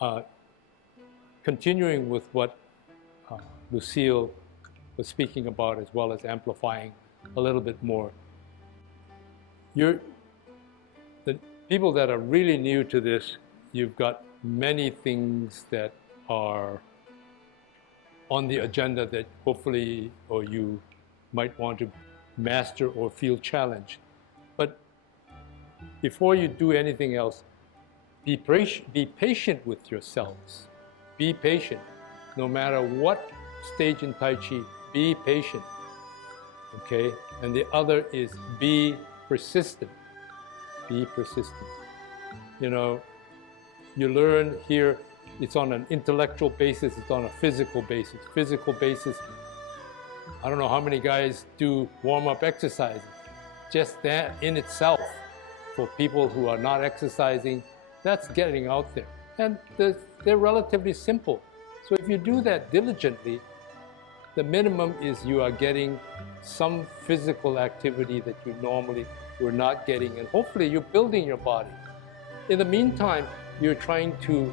uh, continuing with what Lucille was speaking about, as well as amplifying a little bit more. The people that are really new to this, you've got many things that are on the agenda that hopefully, or you might want to master or feel challenged. But before you do anything else, be patient with yourselves. Be patient. No matter what stage in Tai Chi, be patient. Okay? And the other is be persistent. Be persistent. You know, you learn here, it's on an intellectual basis, it's on a physical basis. Physical basis, I don't know how many guys do warm-up exercises. Just that in itself, for people who are not exercising, that's getting out there. And they're relatively simple. So if you do that diligently, the minimum is you are getting some physical activity that you normally were not getting, and hopefully you're building your body. In the meantime, you're trying to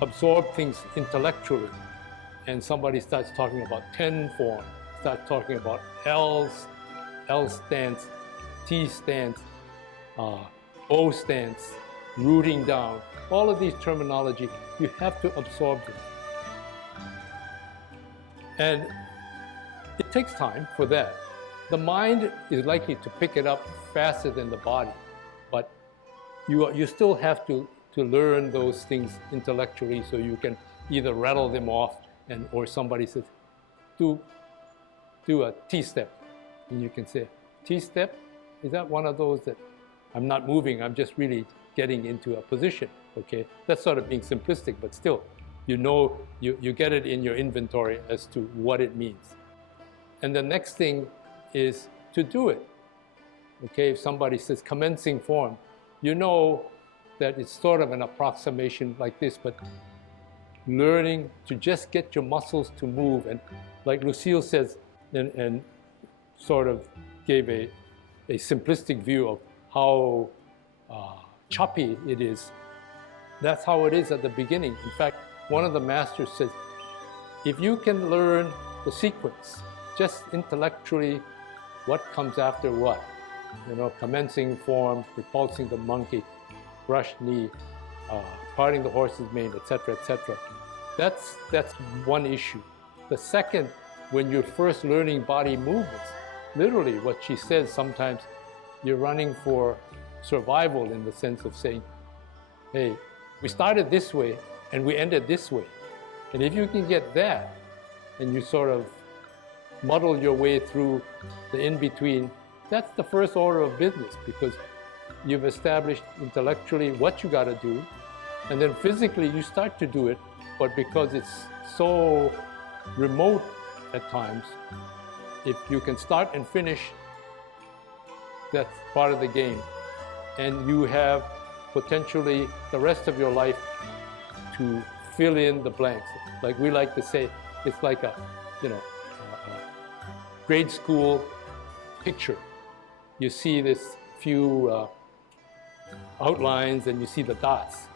absorb things intellectually, and somebody starts talking about 10 form, starts talking about L stance, T stance, O stance, rooting down. All of these terminology, you have to absorb them. And it takes time for that. The mind is likely to pick it up faster than the body, but you still have to learn those things intellectually, so you can either rattle them off, or somebody says, do a T-step. And you can say, T-step? Is that one of those that I'm not moving, I'm just really getting into a position, okay? That's sort of being simplistic, but still, you know, you get it in your inventory as to what it means. And the next thing is to do it, okay? If somebody says commencing form, you know that it's sort of an approximation like this, but learning to just get your muscles to move. And like Lucille says, and sort of gave a simplistic view of how choppy it is. That's how it is at the beginning. In fact, one of the masters says, if you can learn the sequence, just intellectually, what comes after what, you know, commencing form, repulsing the monkey, brush knee, parting the horse's mane, etc., etc. That's one issue. The second, when you're first learning body movements, literally what she says sometimes, you're running for survival in the sense of saying, hey, we started this way and we ended this way. And if you can get that, and you sort of muddle your way through the in-between, that's the first order of business, because you've established intellectually what you got to do, and then physically you start to do it, but because it's so remote at times, if you can start and finish, that's part of the game. And you have potentially the rest of your life to fill in the blanks. Like we like to say, it's like a grade school picture. You see this few outlines and you see the dots.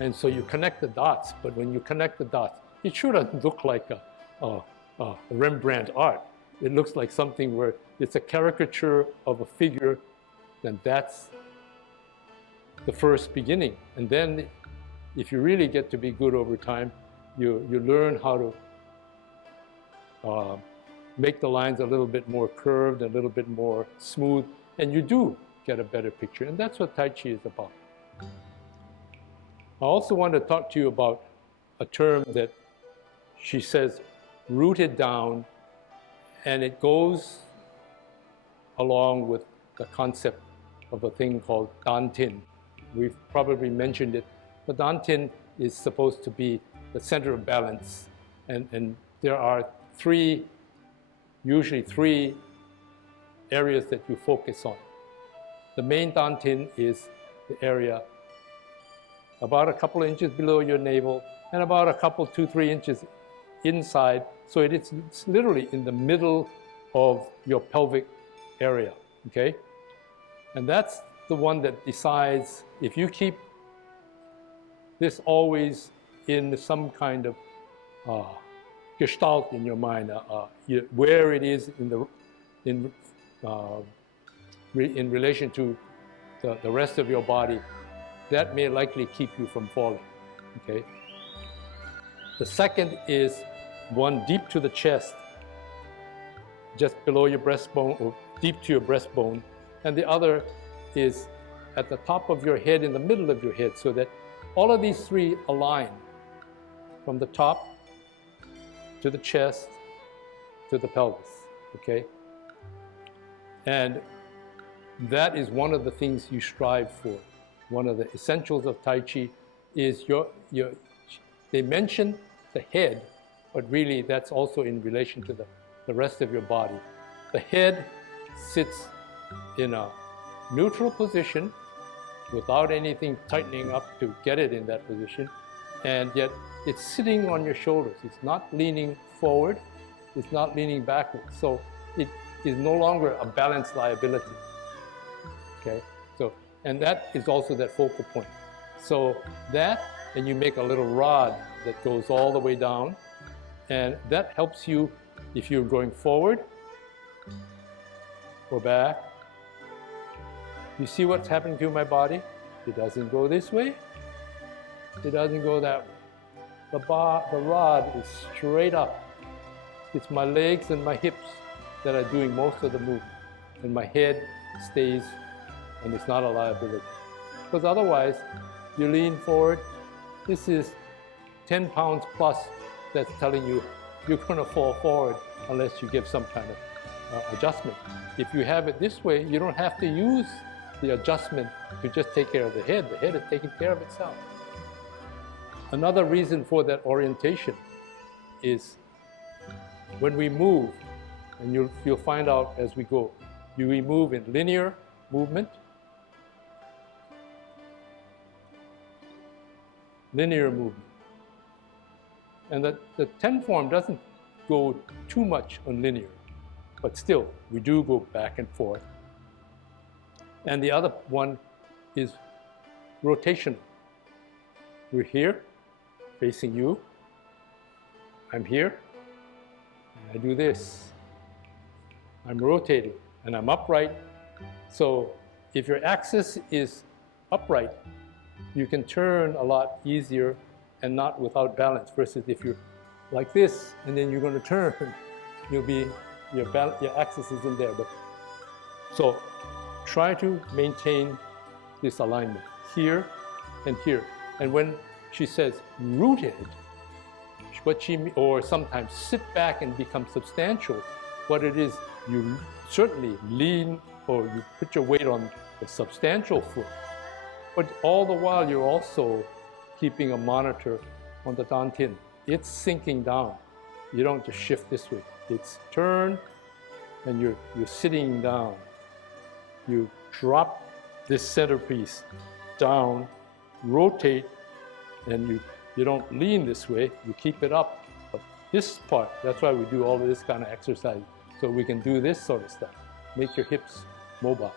And so you connect the dots, but when you connect the dots, it shouldn't look like a Rembrandt art. It looks like something where it's a caricature of a figure, then that's the first beginning. And then if you really get to be good over time, you learn how to make the lines a little bit more curved, a little bit more smooth, and you do get a better picture. And that's what Tai Chi is about. I also want to talk to you about a term that she says, rooted down, and it goes along with the concept of a thing called dantin. We've probably mentioned it, but dantin is supposed to be the center of balance, and there are usually three areas that you focus on. The main dantin is the area about a couple of inches below your navel and about a couple, 2-3 inches inside. So it's literally in the middle of your pelvic area, okay? And that's the one that decides, if you keep this always in some kind of gestalt in your mind, where it is in relation to the rest of your body, that may likely keep you from falling. Okay. The second is one deep to the chest, just below your breastbone or deep to your breastbone, and the other is at the top of your head, in the middle of your head, so that all of these three align from the top to the chest to the pelvis. Okay. And that is one of the things you strive for. One of the essentials of Tai Chi is they mention the head, but really that's also in relation to the rest of your body. The head sits in a neutral position without anything tightening up to get it in that position, and yet it's sitting on your shoulders. It's not leaning forward, it's not leaning backwards. So it is no longer a balanced liability. Okay, so, and that is also that focal point. So that, and you make a little rod that goes all the way down, and that helps you if you're going forward or back. You see what's happening to my body? It doesn't go this way, it doesn't go that way. The rod is straight up. It's my legs and my hips that are doing most of the movement, and my head stays, and it's not a liability. Because otherwise, you lean forward, this is 10 pounds plus that's telling you you're going to fall forward unless you give some kind of adjustment. If you have it this way, you don't have to use the adjustment to just take care of the head. The head is taking care of itself. Another reason for that orientation is when we move, and you'll find out as we go, we move in linear movement, and the 10 form doesn't go too much on linear, but still we do go back and forth. And the other one is rotational. We're here, facing you. I'm here, and I do this. I'm rotating, and I'm upright. So if your axis is upright, you can turn a lot easier and not without balance, versus if you're like this, and then you're going to turn, your axis is in there. So try to maintain this alignment here and here. And when she says rooted, or sometimes sit back and become substantial, what it is, you certainly lean or you put your weight on the substantial foot, but all the while you're also keeping a monitor on the dantian. It's sinking down. You don't just shift this way. It's turn, and you're sitting down. You drop this centerpiece down, rotate, and you don't lean this way, you keep it up. But this part, that's why we do all of this kind of exercise, so we can do this sort of stuff. Make your hips mobile.